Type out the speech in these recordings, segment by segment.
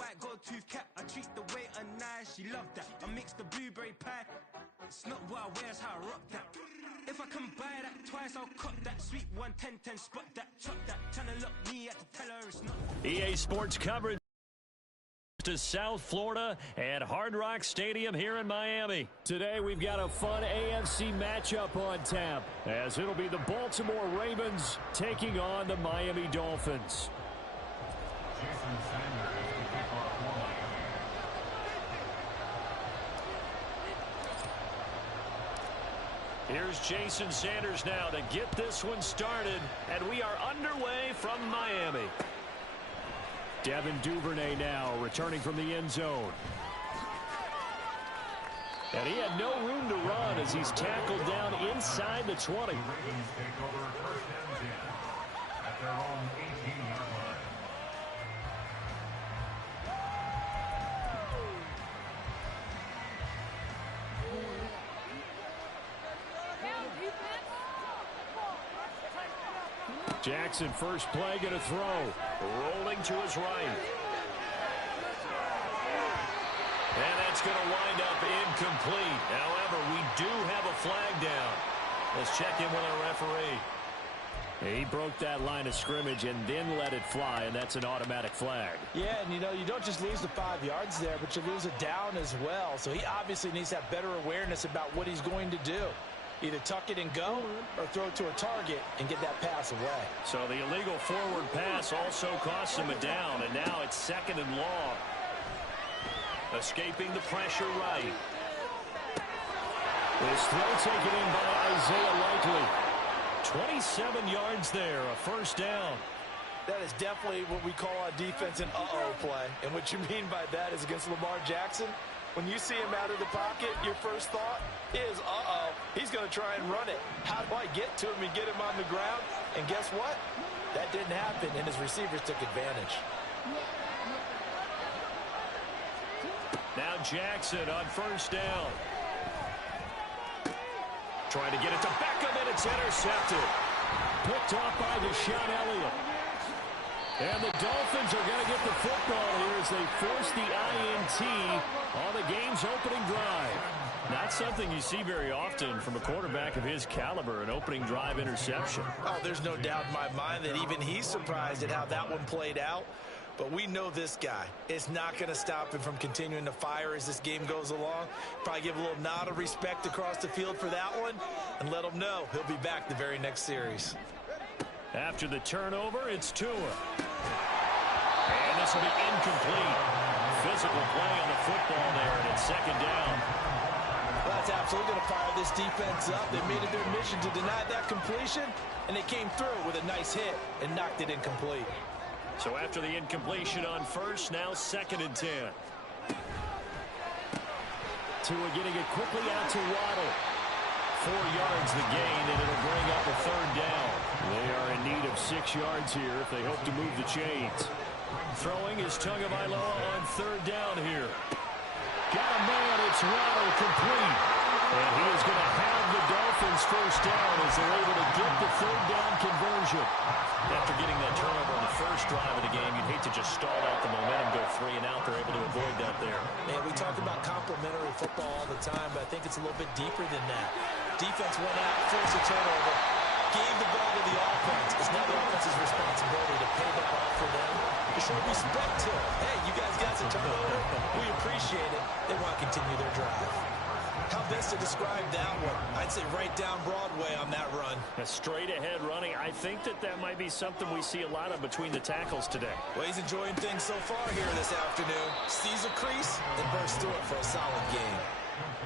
white gold tooth cap. I treat the waiter nice, she loved that. I mix the blueberry pie. It's not what I wear, it's how I rock that. If I can buy that twice, I'll cut that. Sweet 110, spot that, chop that. Tryna lock me at the teller, it's not. EA Sports coverage to South Florida at Hard Rock Stadium here in Miami. Today we've got a fun AFC matchup on tap, as it'll be the Baltimore Ravens taking on the Miami Dolphins. Here's Jason Sanders now to get this one started, and we are underway from Miami. Devin Duvernay now returning from the end zone. And he had no room to run as he's tackled down inside the 20. Jackson, first play, going to throw. Rolling to his right. And that's going to wind up incomplete. However, we do have a flag down. Let's check in with our referee. He broke that line of scrimmage and then let it fly, and that's an automatic flag. Yeah, and you know, you don't just lose the 5 yards there, but you lose it down as well. So he obviously needs to have better awareness about what he's going to do. Either tuck it and go or throw it to a target and get that pass away. So the illegal forward pass also costs him a down, and now it's 2nd and long. Escaping the pressure right. This throw taken in by Isaiah Likely. 27 yards there, a first down. That is definitely what we call on defense an uh-oh play. And what you mean by that is against Lamar Jackson, when you see him out of the pocket, your first thought is, uh-oh, he's going to try and run it. How do I get to him and get him on the ground? And guess what? That didn't happen, and his receivers took advantage. Now Jackson on first down. Trying to get it to Beckham, and it's intercepted. Picked off by Deshaun Elliott. And the Dolphins are going to get the football here as they force the INT on the game's opening drive. Not something you see very often from a quarterback of his caliber, an opening drive interception. Oh, there's no doubt in my mind that even he's surprised at how that one played out. But we know this guy is not going to stop him from continuing to fire as this game goes along. Probably give a little nod of respect across the field for that one and let him know he'll be back the very next series. After the turnover, it's Tua. And this will be incomplete. Physical play on the football there, and it's 2nd down. Well, that's absolutely going to fire this defense up. They made it their mission to deny that completion, and they came through with a nice hit and knocked it incomplete. So after the incompletion on first, now 2nd and 10. Tua getting it quickly out to Waddle. 4 yards the gain, and it'll bring up a 3rd down. They are in need of 6 yards here if they hope to move the chains. Throwing is Tagovailoa on 3rd down here. Got a man, it's Waddle, complete. And he is going to have the Dolphins first down as they're able to get the 3rd down conversion. After getting that turnover on the first drive of the game, you'd hate to just stall out the momentum, go 3 and out. They're able to avoid that there. Man, we talk about complementary football all the time, but I think it's a little bit deeper than that. Defense went out, forced a turnover, gave the ball to the offense. It's now the offense's responsibility to pay that off for them, to show respect to it. Hey, you guys got some turnover. We appreciate it. They want to continue their drive. How best to describe that one? I'd say right down Broadway on that run. A straight ahead running. I think that might be something we see a lot of between the tackles today. Well, he's enjoying things so far here this afternoon. Sees a crease and bursts through it for a solid game.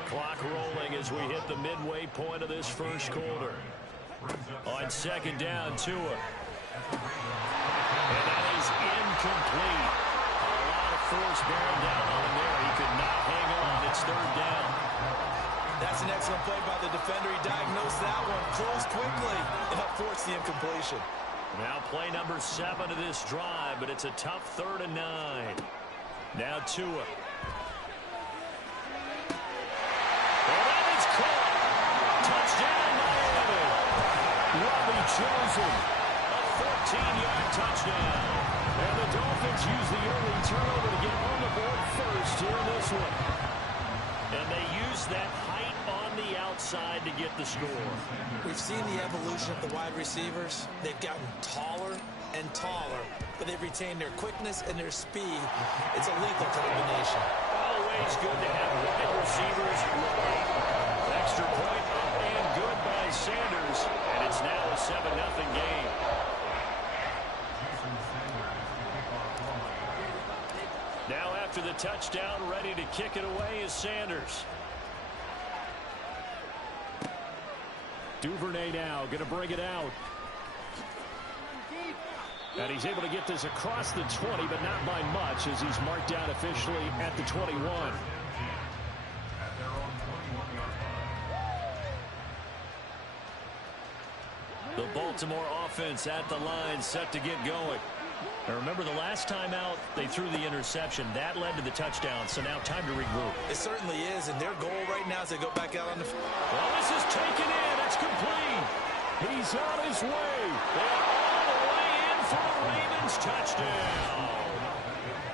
Clock rolling as we hit the midway point of this first quarter. On 2nd down, Tua. And that is incomplete. A lot of force bearing down on him there. He could not hang on. It's 3rd down. That's an excellent play by the defender. He diagnosed that one, closed quickly, and helped force the incompletion. Now play number 7 of this drive, but it's a tough 3rd and 9. Now Tua. And that is caught. Touchdown, Miami. Robbie Chosen. A 14-yard touchdown. And the Dolphins use the early turnover to get one. And they use that height on the outside to get the score. We've seen the evolution of the wide receivers. They've gotten taller and taller, but they've retained their quickness and their speed. It's a lethal combination. Always good to have wide receivers right. Extra point up and good by Sanders. And it's now a 7-0 game. Now after the touchdown, ready to kick it away is Sanders. Duvernay now going to bring it out. And he's able to get this across the 20, but not by much as he's marked down officially at the 21. The Baltimore offense at the line, set to get going. Now remember, the last time out, they threw the interception. That led to the touchdown, so now time to regroup. It certainly is, and their goal right now is to go back out on the field. Well, this is taken in. It's complete. He's on his way. And all the way in for the Ravens touchdown.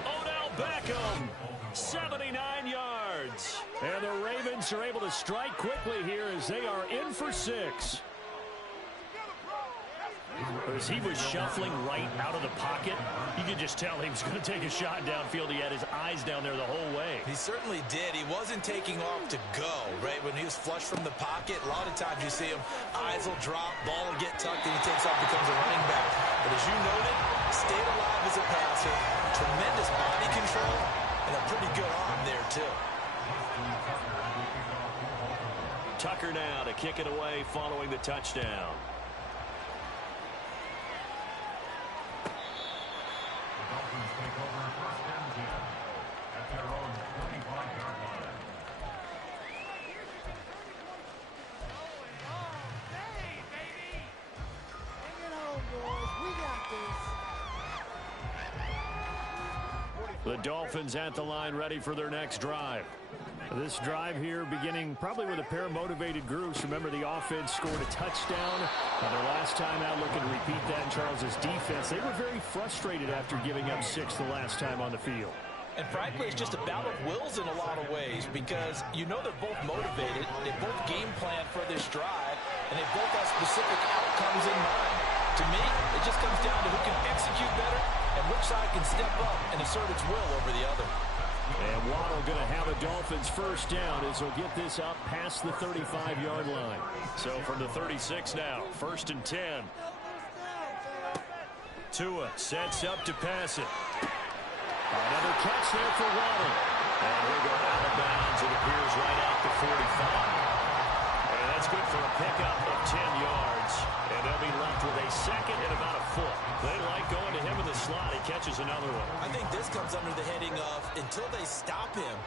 Odell Beckham, 79 yards. And the Ravens are able to strike quickly here as they are in for 6. As he was shuffling right out of the pocket, you could just tell he was going to take a shot downfield. He had his eyes down there the whole way. He certainly did. He wasn't taking off to go, right? When he was flush from the pocket, a lot of times you see him, eyes will drop, ball will get tucked, and he takes off, becomes a running back. But as you noted, stayed alive as a passer, tremendous body control, and a pretty good arm there, too. Tucker now to kick it away following the touchdown. The Dolphins at the line, ready for their next drive. This drive here beginning probably with a pair of motivated groups. Remember, the offense scored a touchdown. Their last time out, looking to repeat that in Charles's defense. They were very frustrated after giving up 6 the last time on the field. And frankly, it's just a battle of wills in a lot of ways because you know they're both motivated. They both game plan for this drive, and they both have specific outcomes in mind. To me, it just comes down to who can execute better and which side can step up and assert its will over the other. And Waddle going to have a Dolphins first down as he'll get this up past the 35-yard line. So from the 36 now, 1st and 10. Tua sets up to pass it. Another catch there for Waddle. And he'll go out of bounds. It appears right at the 45. And that's good for a pickup of 10 yards. And they'll be left with a second and about a foot. They like going to him in the slot. He catches another one. I think this comes under the heading of until they stop him,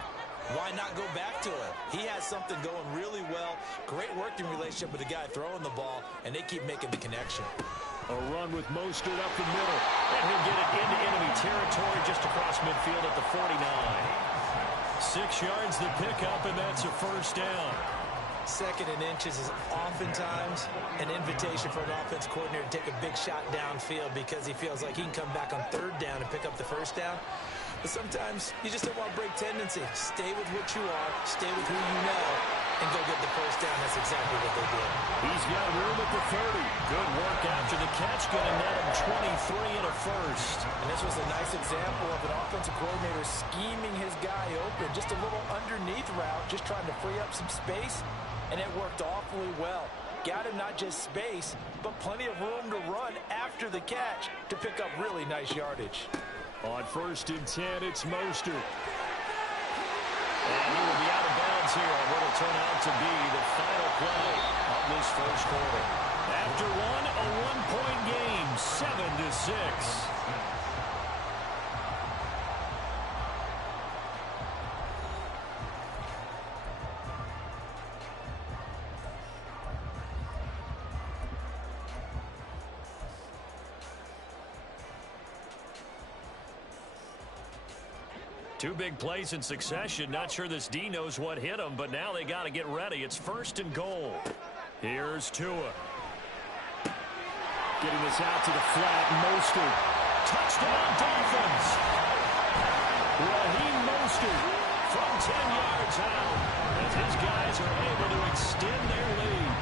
why not go back to it? He has something going really well. Great working relationship with the guy throwing the ball, and they keep making the connection. A run with Mostert up the middle. And he'll get it into enemy territory just across midfield at the 49. 6 yards the pickup, and that's a first down. 2nd and inches is oftentimes an invitation for an offense coordinator to take a big shot downfield because he feels like he can come back on 3rd down and pick up the first down. But sometimes you just don't want to break tendency. Stay with what you are, stay with who you know, and go get the first down. That's exactly what they did. He's got room at the 30. Good work after the catch. Going to net him 23 and a first. And this was a nice example of an offensive coordinator scheming his guy open. Just a little underneath route, just trying to free up some space. And it worked awfully well. Got him not just space, but plenty of room to run after the catch to pick up really nice yardage. On 1st and 10, it's Mostert. And he will be out of bounds here on what will turn out to be the final play of this first quarter. After one, a one-point game, 7-6. Two big plays in succession. Not sure this D knows what hit him, but now they got to get ready. It's 1st and goal. Here's Tua. Getting this out to the flat. Mostert. Touchdown, Dolphins. Raheem Mostert, from 10 yards out as his guys are able to extend their lead.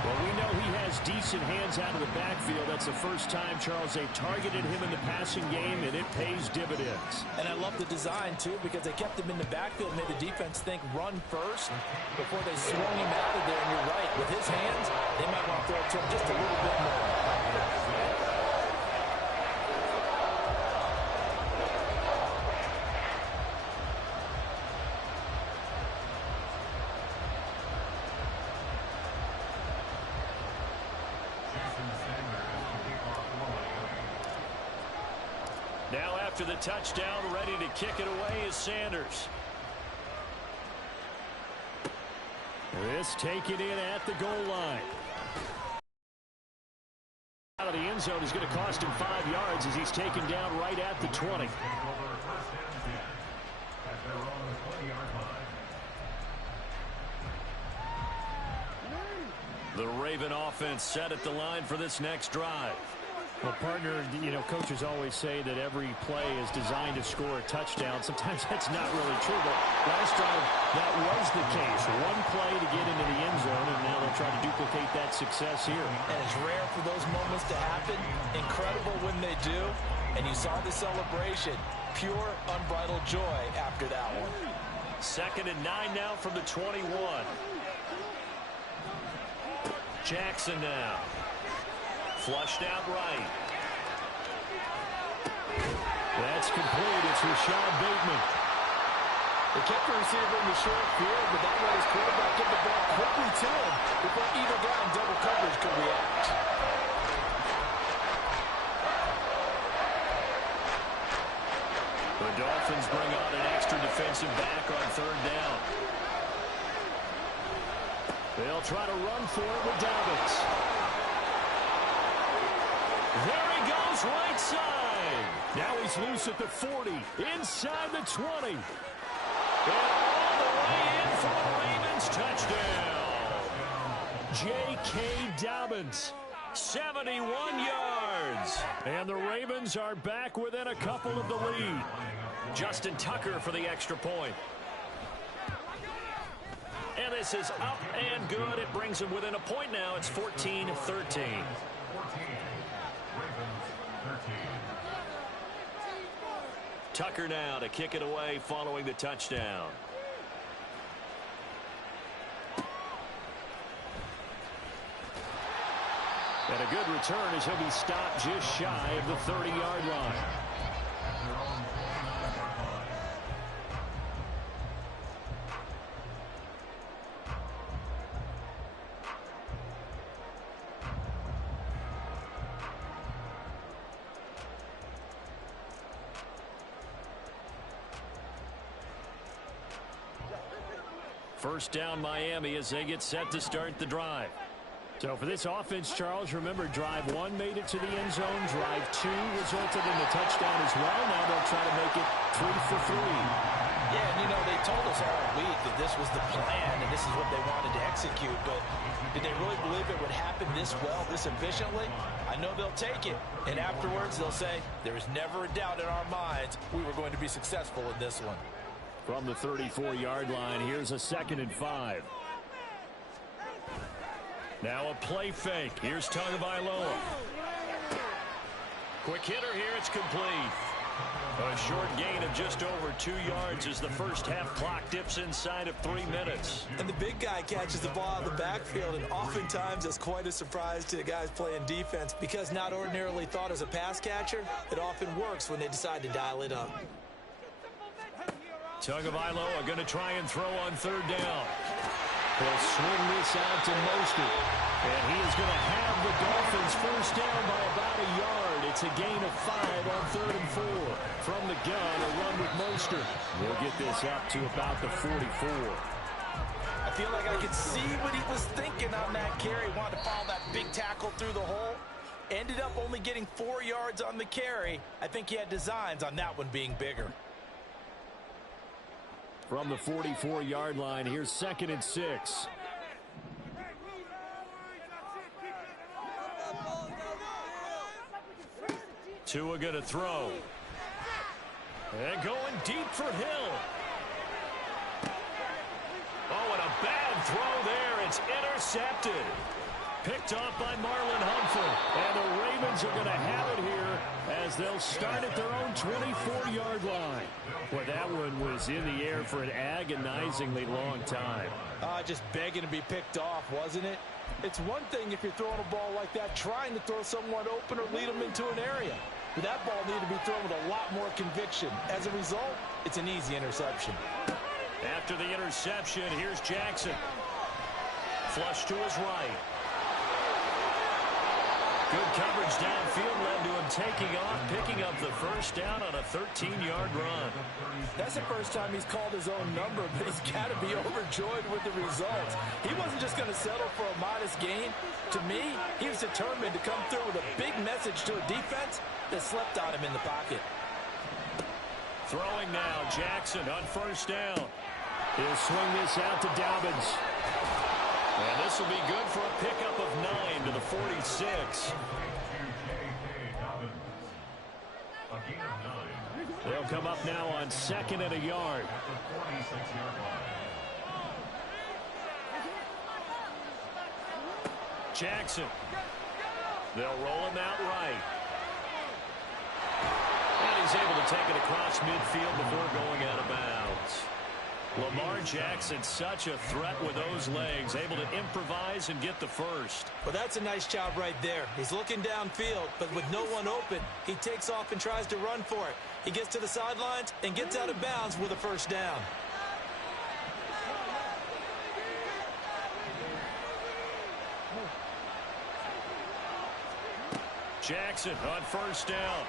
Well, we know he has decent hands out of the backfield. That's the first time, Charles, they've targeted him in the passing game, and it pays dividends. And I love the design, too, because they kept him in the backfield, made the defense think run first before they swung him out of there. And you're right, with his hands, they might want to throw it to him just a little bit more. Now after the touchdown, ready to kick it away is Sanders. This taken in at the goal line. Out of the end zone is going to cost him 5 yards as he's taken down right at the 20. The Raven offense set at the line for this next drive. Well, partner, coaches always say that every play is designed to score a touchdown. Sometimes that's not really true, but last drive, that was the case. One play to get into the end zone, and now they'll try to duplicate that success here. And it's rare for those moments to happen. Incredible when they do. And you saw the celebration. Pure, unbridled joy after that one. 2nd and 9 now from the 21. Jackson now. Flushed out right. That's complete. It's Rashad Bateman. They kept the receiver in the short field, but that let his quarterback get the ball quickly to him before either guy in double coverage could react. The Dolphins bring on an extra defensive back on 3rd down. They'll try to run for it with Dobbins. There he goes, right side. Now he's loose at the 40, inside the 20. And all the way in for the Ravens touchdown. J.K. Dobbins, 71 yards. And the Ravens are back within a couple of the lead. Justin Tucker for the extra point. And this is up and good. It brings him within a point now. It's 14-13. Tucker now to kick it away following the touchdown. And a good return as he'll be stopped just shy of the 30-yard line. First down Miami as they get set to start the drive. So for this offense, Charles, remember drive 1 made it to the end zone. Drive 2 resulted in the touchdown as well. Now they'll try to make it 3 for 3. Yeah, and they told us all week that this was the plan and this is what they wanted to execute. But did they really believe it would happen this well, this efficiently? I know they'll take it. And afterwards they'll say, there was never a doubt in our minds we were going to be successful in this one. From the 34-yard line, here's a 2nd and 5. Now a play fake. Here's Tagovailoa. Quick hitter here. It's complete. A short gain of just over 2 yards as the first half clock dips inside of 3 minutes. And the big guy catches the ball out of the backfield, and oftentimes it's quite a surprise to the guys playing defense because not ordinarily thought as a pass catcher, it often works when they decide to dial it up. Tagovailoa going to try and throw on 3rd down. He'll swing this out to Mostert. And he is going to have the Dolphins first down by about a yard. It's a gain of 5 on 3rd and 4. From the gun, a run with Mostert. We'll get this up to about the 44. I feel like I could see what he was thinking on that carry. Wanted to follow that big tackle through the hole. Ended up only getting 4 yards on the carry. I think he had designs on that one being bigger. From the 44-yard line, here's 2nd and 6. Tua going to throw. And going deep for Hill. Oh, and a bad throw there. It's intercepted. Picked off by Marlon Humphrey. And the Ravens are going to have it here as they'll start at their own 24-yard line. Well, that one was in the air for an agonizingly long time. Just begging to be picked off, wasn't it? It's one thing if you're throwing a ball like that, trying to throw someone open or lead them into an area. But that ball needed to be thrown with a lot more conviction. As a result, it's an easy interception. After the interception, here's Jackson. Flush to his right. Good coverage downfield led to him taking off, picking up the first down on a 13-yard run. That's the first time he's called his own number, but he's got to be overjoyed with the results. He wasn't just going to settle for a modest gain. To me, he was determined to come through with a big message to a defense that slept on him in the pocket. Throwing now, Jackson on first down. He'll swing this out to Dobbins. And this will be good for a pickup of 9 to the 46. They'll come up now on 2nd and a yard. Jackson. They'll roll him out right. And he's able to take it across midfield before going out of bounds. Lamar Jackson, such a threat with those legs, able to improvise and get the first. Well, that's a nice job right there. He's looking downfield, but with no one open, he takes off and tries to run for it. He gets to the sidelines and gets out of bounds with a first down. Jackson on first down.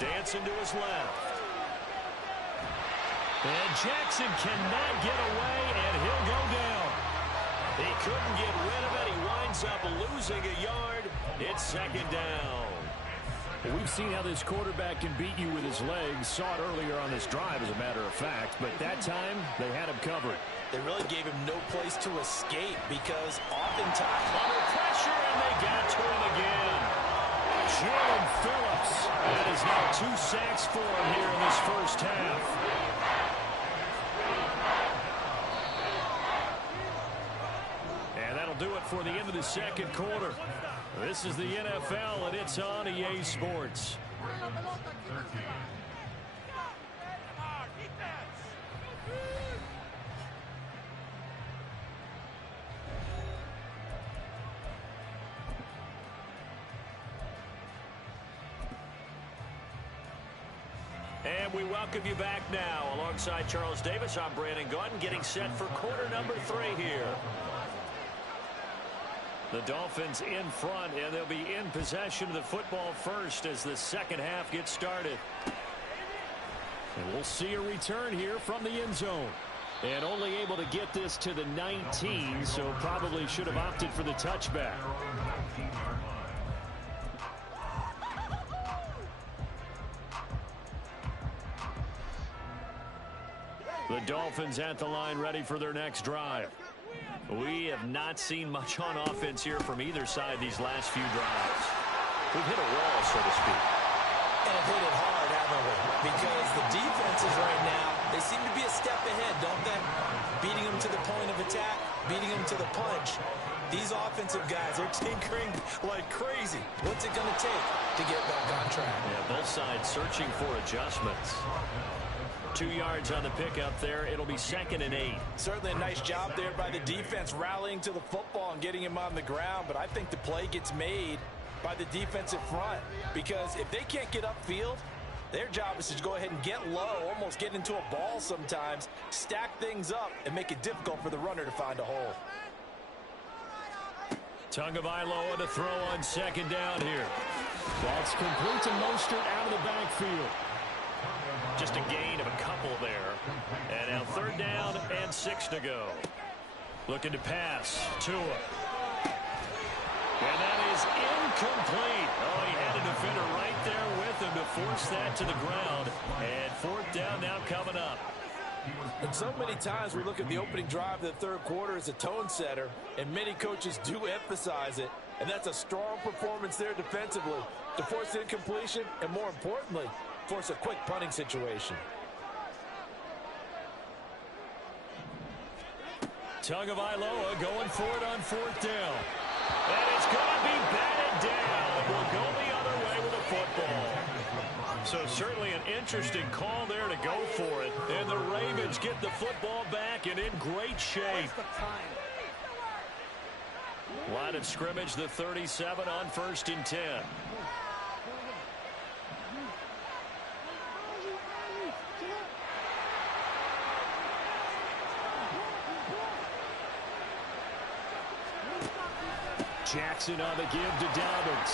Dancing to his left. And Jackson cannot get away, and he'll go down. He couldn't get rid of it. He winds up losing a yard. It's 2nd down. Well, we've seen how this quarterback can beat you with his legs. Saw it earlier on this drive, as a matter of fact. But that time, they had him covered. They really gave him no place to escape because oftentimes under pressure, and they got to him again. Jalen Phillips. That is now 2 sacks for him here in this first half. Do it for the end of the second quarter. This is the NFL, and it's on EA Sports. And we welcome you back now. Alongside Charles Davis, I'm Brandon Gordon, getting set for quarter number 3 here. The Dolphins in front, and they'll be in possession of the football first as the second half gets started. And we'll see a return here from the end zone. And only able to get this to the 19, so probably should have opted for the touchback. The Dolphins at the line, ready for their next drive. We have not seen much on offense here from either side these last few drives. We've hit a wall, so to speak. And hit it hard, haven't we? Because the defenses right now, they seem to be a step ahead, don't they? Beating them to the point of attack, beating them to the punch. These offensive guys are tinkering like crazy. What's it going to take to get back on track? Yeah, both sides searching for adjustments. 2 yards on the pickup there. It'll be 2nd and 8. Certainly a nice job there by the defense rallying to the football and getting him on the ground. But I think the play gets made by the defensive front. Because if they can't get upfield, their job is to go ahead and get low, almost get into a ball sometimes, stack things up, and make it difficult for the runner to find a hole. Tagovailoa to throw on 2nd down here. That's complete to Mostert out of the backfield. Just a gain of a couple there. And now 3rd down and 6 to go. Looking to pass. Tua. And that is incomplete. Oh, he had a defender right there with him to force that to the ground. And 4th down now coming up. And so many times we look at the opening drive of the 3rd quarter as a tone setter, and many coaches do emphasize it. And that's a strong performance there defensively to force incompletion and, more importantly, force a quick punting situation. Tagovailoa going for it on 4th down. And it's going to be batted down. We'll go the other way with the football. So certainly an interesting call there to go for it. And the Ravens get the football back and in great shape. Line of scrimmage, the 37 on 1st and 10. Jackson on the give to Dobbins.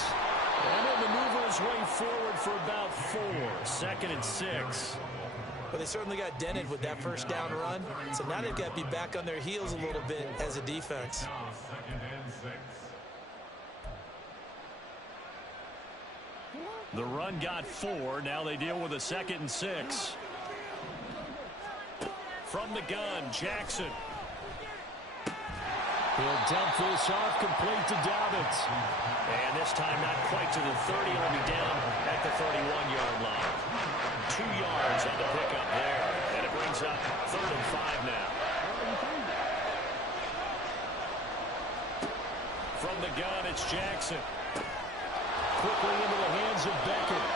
And then maneuver his way forward for about 4. 2nd and 6. Well, they certainly got dented with that first down run. So now they've got to be back on their heels a little bit as a defense. The run got 4. Now they deal with a 2nd and 6. From the gun, Jackson. He'll dump this off, complete to Dobbins. And this time not quite to the 30. It'll be down at the 31-yard line. 2 yards on the pickup there. And it brings up 3rd and 5 now. From the gun, it's Jackson. Quickly into the hands of Beckett.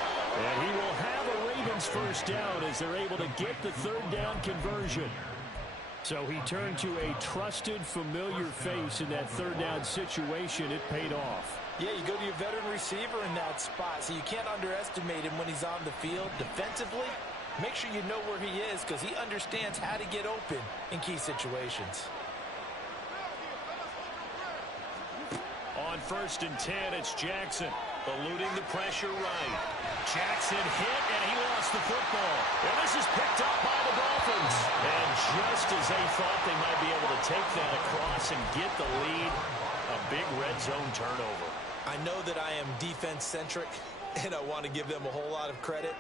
And he will have a Ravens first down as they're able to get the 3rd down conversion. So he turned to a trusted, familiar face in that 3rd down situation. It paid off. Yeah, you go to your veteran receiver in that spot, so you can't underestimate him when he's on the field. Defensively, make sure you know where he is because he understands how to get open in key situations. On 1st and 10, it's Jackson, eluding the pressure right. Jackson hit, and he lost the football. And this is picked up by the Dolphins. And just as they thought they might be able to take that across and get the lead, a big red zone turnover. I know that I am defense-centric, and I want to give them a whole lot of credit,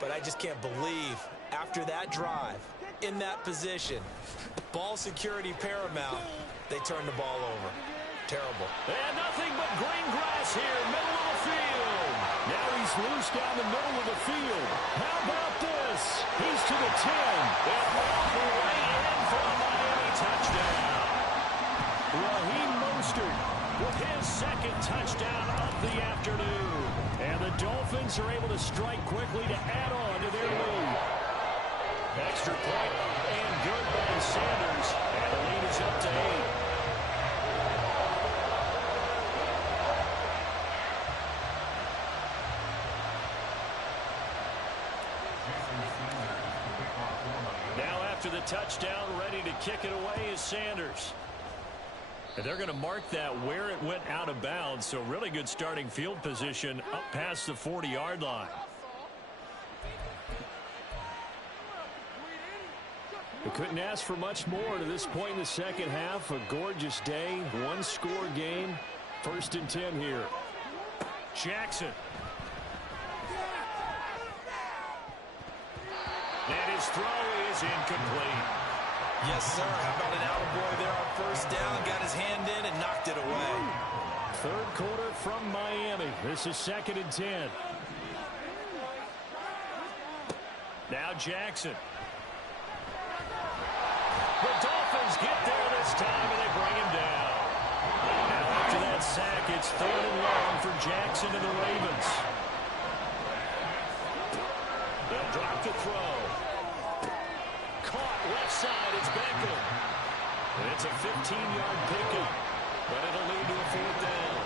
but I just can't believe after that drive, in that position, ball security paramount, they turn the ball over. Terrible. And nothing but green grass here, middle of the field. Now he's loose down the middle of the field. How about this? He's to the 10. And all the way in for a Miami touchdown. Raheem Mostert with his 2nd touchdown of the afternoon. And the Dolphins are able to strike quickly to add on to their lead. Extra point and good by Sanders. And the lead is up to 8. Now after the touchdown, ready to kick it away is Sanders. And they're going to mark that where it went out of bounds. So really good starting field position up past the 40-yard line. We couldn't ask for much more to this point in the second half. A gorgeous day, 1-score game. 1st and 10 here. Jackson. And his throw is incomplete. Yes, sir. How about an attaboy there on 1st down? Got his hand in and knocked it away. 3rd quarter from Miami. This is 2nd and 10. Now Jackson. The Dolphins get there this time, and they bring him down. Now after that sack, it's 3rd and long for Jackson and the Ravens. They'll drop the throw. Caught left side, it's Beckham. And it's a 15-yard pickup, but it'll lead to a 4th down.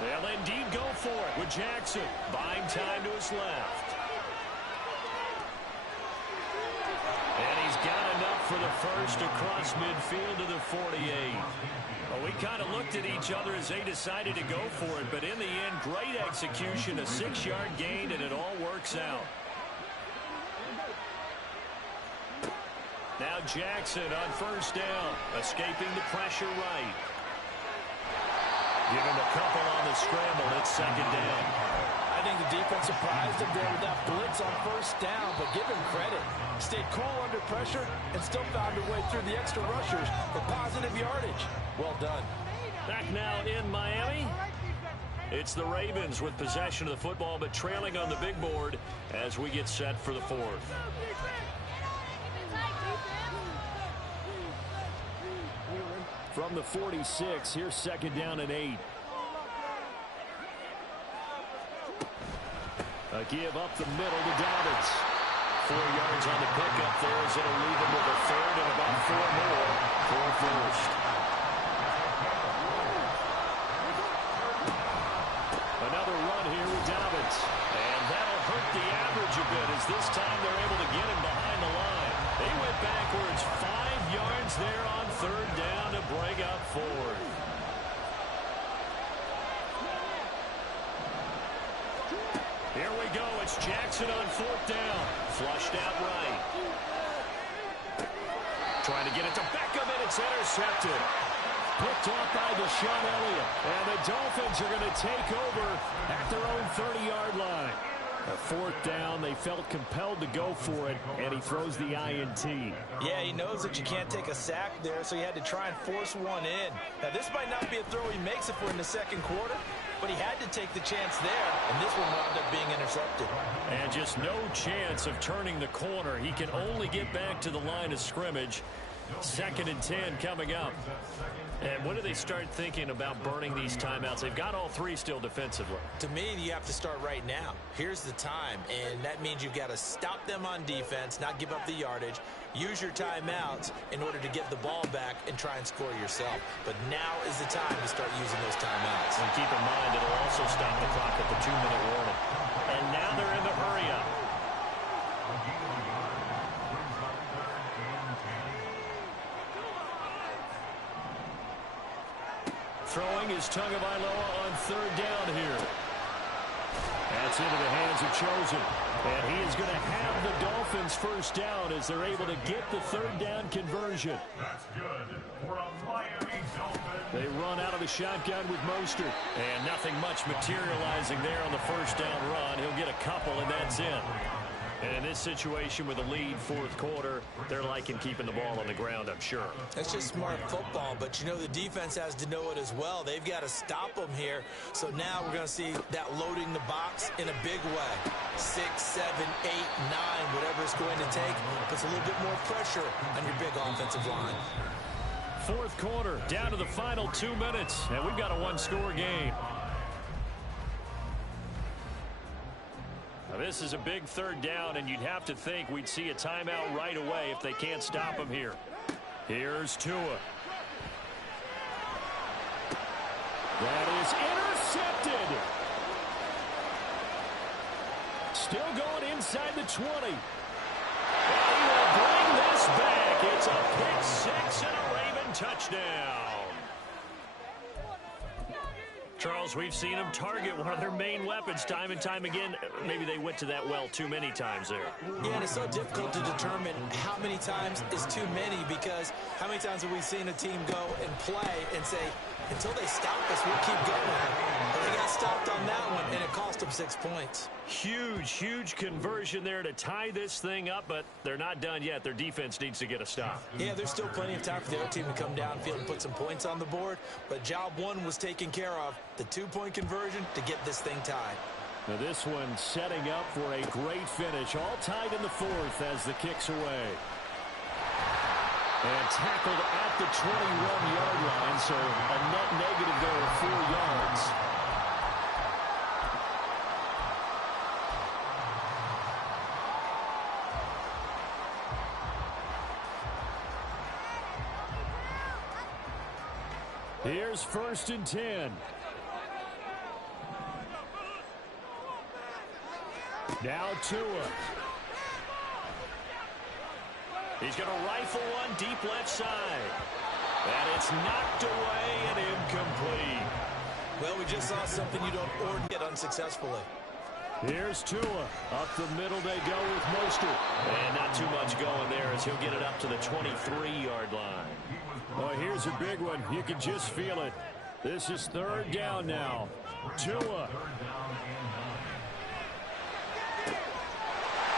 They'll indeed go for it with Jackson. Buying time to his left. And he's got enough for the first across midfield to the 48. Well, we kind of looked at each other as they decided to go for it, but in the end, great execution, a 6-yard gain, and it all works out. Now Jackson on 1st down, escaping the pressure right. Give him a couple on the scramble. It's 2nd down. I think the defense surprised him there with that blitz on 1st down, but give him credit. Stayed cool under pressure and still found a way through the extra rushers for positive yardage. Well done. Back now in Miami. It's the Ravens with possession of the football, but trailing on the big board as we get set for the fourth. From the 46, here's 2nd down and 8. A give up the middle to Dobbins. 4 yards on the pickup there as it'll leave him with a third and about 4 more for a first. Another run here with Dobbins. And that'll hurt the average a bit as this time they're able to get him behind the line. They went backwards 5 yards there on 3rd down to bring up 4th. Here we go. It's Jackson on 4th down. Flushed out right. Trying to get it to Beckham, and it's intercepted. Picked off by Deshaun Elliott. And the Dolphins are going to take over at their own 30-yard line. A 4th down, they felt compelled to go for it, and he throws the INT. Yeah, he knows that you can't take a sack there, so he had to try and force one in. Now, this might not be a throw he makes if we're in the 2nd quarter, but he had to take the chance there, and this one wound up being intercepted. And just no chance of turning the corner. He can only get back to the line of scrimmage. 2nd and 10 coming up. And when do they start thinking about burning these timeouts? They've got all 3 still defensively. To me, you have to start right now. Here's the time, and that means you've got to stop them on defense, not give up the yardage, use your timeouts in order to get the ball back and try and score yourself. But now is the time to start using those timeouts. And keep in mind, it'll also stop the clock at the 2-minute warning. And now they're in the hurry-up. Throwing is Tagovailoa on 3rd down here. That's into the hands of Chosen. And he is going to have the Dolphins 1st down as they're able to get the 3rd down conversion. That's good for a Miami Dolphin. They run out of the shotgun with Mostert. And nothing much materializing there on the 1st down run. He'll get a couple, and that's it. And in this situation with a lead 4th quarter, they're liking keeping the ball on the ground, I'm sure. That's just smart football, but you know the defense has to know it as well. They've got to stop them here. So now we're going to see that loading the box in a big way. 6, 7, 8, 9, whatever it's going to take, puts a little bit more pressure on your big offensive line. 4th quarter, down to the final 2 minutes, and we've got a 1-score game. Now, this is a big 3rd down, and you'd have to think we'd see a timeout right away if they can't stop him here. Here's Tua. That is intercepted. Still going inside the 20. And he will bring this back. It's a pick 6 and a Raven touchdown. Charles, we've seen them target one of their main weapons time and time again. Maybe they went to that well too many times there. Yeah, and it's so difficult to determine how many times is too many, because how many times have we seen a team go and play and say, until they stop us, we'll keep going. But they got stopped on that one, and it cost them 6 points. Huge conversion there to tie this thing up, but they're not done yet. Their defense needs to get a stop. Yeah, there's still plenty of time for the other team to come downfield and put some points on the board, but job 1 was taken care of. The 2-point conversion to get this thing tied. Now this one setting up for a great finish. All tied in the 4th as the kick's away. And tackled at the 21-yard line, so a net negative there of 4 yards. Here's 1st and 10. Now Tua. He's going to rifle one deep left side. And it's knocked away and incomplete. Well, we just saw something you don't ordinarily get unsuccessfully. Here's Tua. Up the middle they go with Mostert. And not too much going there as he'll get it up to the 23-yard line. Oh, here's a big one. You can just feel it. This is 3rd down now. Tua.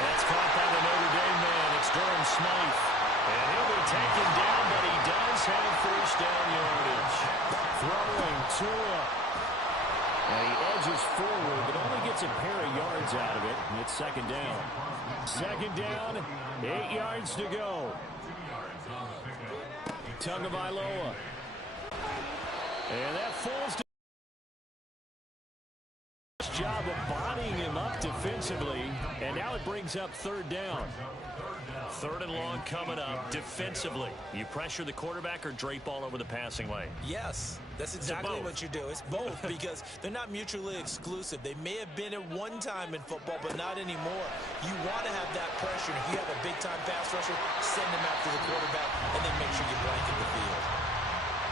That's caught by the Notre Dame man. It's Durham Smythe. And he'll be taken down, but he does have 1st down yardage. Throwing Tua. And he edges forward, but only gets a pair of yards out of it. And it's second down. Second down, 8 yards to go. Tagovailoa. And that falls to job of bodying him up defensively, and now it brings up third down. Third and long coming up defensively. You pressure the quarterback or drape all over the passing lane? Yes, that's exactly what you do. It's both because they're not mutually exclusive. They may have been at one time in football, but not anymore. You want to have that pressure. If you have a big-time pass rusher, send him after the quarterback, and then make sure you blanket the field.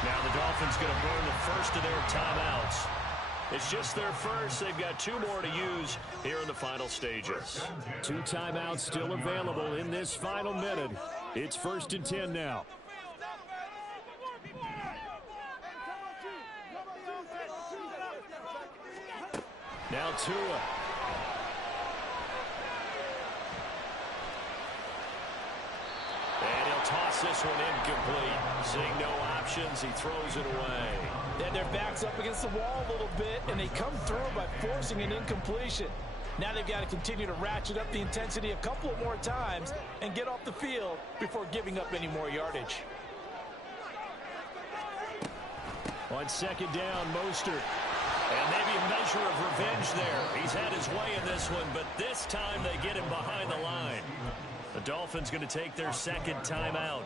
Now the Dolphins going to burn the first of their timeouts. It's just their first. They've got 2 more to use here in the final stages. 2 timeouts still available in this final minute. It's 1st and 10 now. Now Tua. And he'll toss this one incomplete. Seeing no options, he throws it away. Then their back's up against the wall a little bit, and they come through by forcing an incompletion. Now they've got to continue to ratchet up the intensity a couple of more times and get off the field before giving up any more yardage. On second down, Mostert. And maybe a measure of revenge there. He's had his way in this one, but this time they get him behind the line. The Dolphins going to take their second timeout.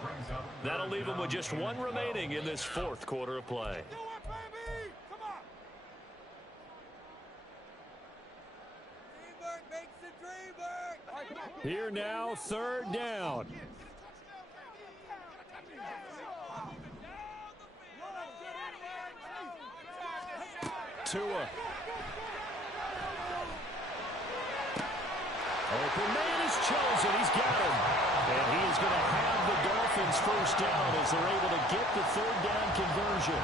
That'll leave them with just 1 remaining in this 4th quarter of play. Here now, third down. Tua. Open man is chosen. He's got him. And he is going to have the Dolphins first down as they're able to get the third down conversion.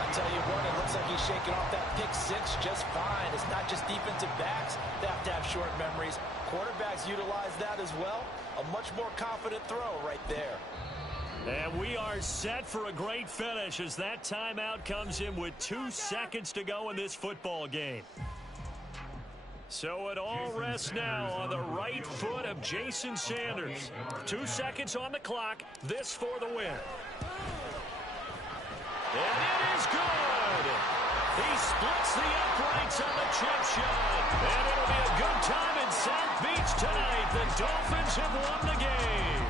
I tell you what, it looks like he's shaking off that pick 6 just fine. It's not just defensive backs that have to have short memories. Quarterbacks utilize that as well. A much more confident throw right there. And we are set for a great finish as that timeout comes in with 2 seconds to go in this football game. So it all rests now on the right foot of Jason Sanders. 2 seconds on the clock. This for the win. And it is good. He splits the uprights on the chip shot. And it'll be a good time in South Beach tonight. The Dolphins have won the game.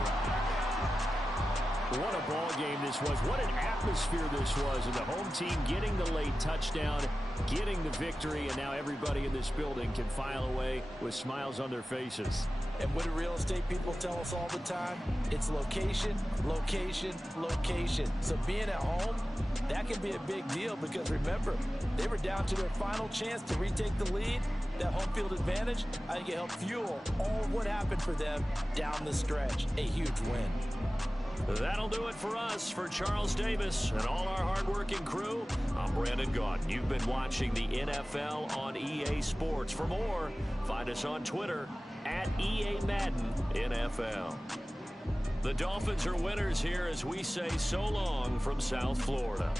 What a ball game this was. What an atmosphere this was. And the home team getting the late touchdown, getting the victory, and now everybody in this building can file away with smiles on their faces. And what do real estate people tell us all the time? It's location, location, location. So being at home, that can be a big deal because remember, they were down to their final chance to retake the lead. That home field advantage, I think it helped fuel all of what happened for them down the stretch. A huge win. That'll do it for us. For Charles Davis and all our hardworking crew, I'm Brandon Gaudin. You've been watching the NFL on EA Sports. For more, find us on Twitter at EA Madden NFL. The Dolphins are winners here as we say so long from South Florida.